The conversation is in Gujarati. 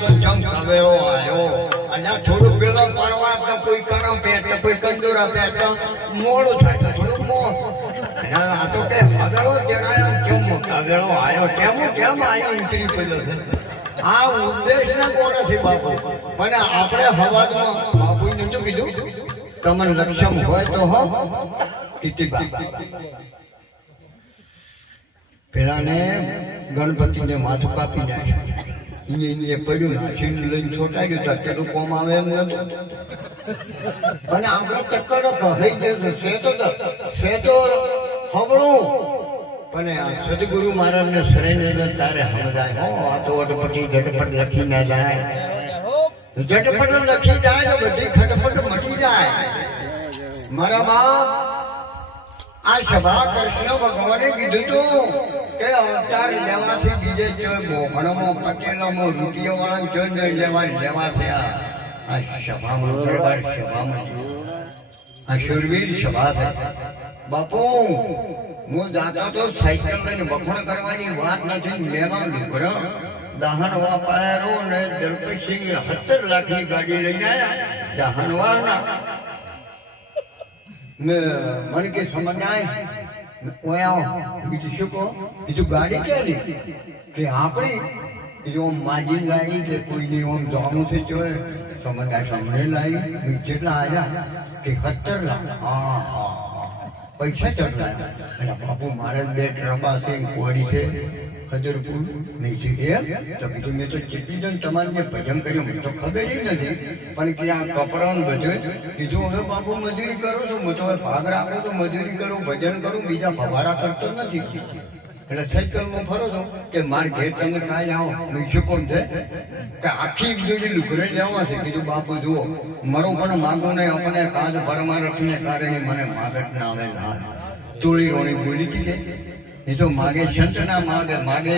તો જમ કવેરો આવ્યો અને થોડું પેલો પરવાર તો કોઈ કરમ પેટ તો કોઈ કંદોરા પેટ તો મોડું થાય તો થોડું મોં આ તો કે હગડો જણાયો કેમ કવેરો આવ્યો કેમ આવ્યો ઉતરી પડ્યો છે આ ઉદ્દેશ ના કોણ નથી બાપુ પણ આપણે હવાજમાં બાપુએ નતું કીધું તમને લક્ષમ હોય તો હો કીર્તિબા પેલાને ગણપતિને માથું કાપી નાખ્યું પડ્યું નાખીને લઈને છોટાઈ ગયું કેટલું કોમ આવે એમ નતું અને આપણે ચક્કર કહી ગયું છે તો હવળું પણ આ સદગુરુ મહારાજને શરણે તારે સમજાય હો આ તો અટપટી ઝટપટ લખી ના જાય ઝટપટ લખી જાય તો બધી ખટપટ મટી જાય મારા બાપ આ સભા કૃષ્ણ ભગવાને કીધું તું કે અવતાર લેવાથી બીજે મોહણમાં પટેલામાં રૂપિયા વાળા જો નહીં લેવા છે આ સભામાં દરબાર સભામાં આ શુરવીર સભા છે બાપુ હું જાતો તો સાયકલ લઈને વખણ કરવાની વાત નથી મેમાં નીકળ્યો દહનવા પાયરો ને દલપતસિંહ 70 લાખની ગાડી લઈને આવ્યા દહનવાના મને કે સમજાય બીજું શું કહો બીજું ગાડી ક્યાંની કે આપણી બીજું માજી લાવી કે કોઈની ઓમ જવાનું છે જો સમજાય સાંભળે લાવી જેટલા આવ્યા કે 70 લાખ હા પૈસા ચડલા અને બાપુ મારે 2 ટ્રબા છે કોરી છે ખજરપુર નહીં છે એમ તો બીજું મેં તો કેટલી જણ તમારે ભજન કર્યું મને તો ખબર નથી પણ કે આ કપડાનું બધું કીધું હવે બાપુ મજૂરી કરો છો હું તો હવે ભાગ રાખો તો મજૂરી કરું ભજન કરું બીજા ફવારા કરતો નથી એટલે સાયકલમાં ફરો છો કે માર ઘેર તમે કાંઈ આવો શું કોણ છે કે આખી બીજી લુકડે જવા છે કીધું બાપુ જુઓ મરો પણ માગો નહીં આપણે કાદ ભરમાં રખને કારણે મને માગટ ના આવે ના તોડી રોણી બોલી છે એ તો માગે સંત ના માગે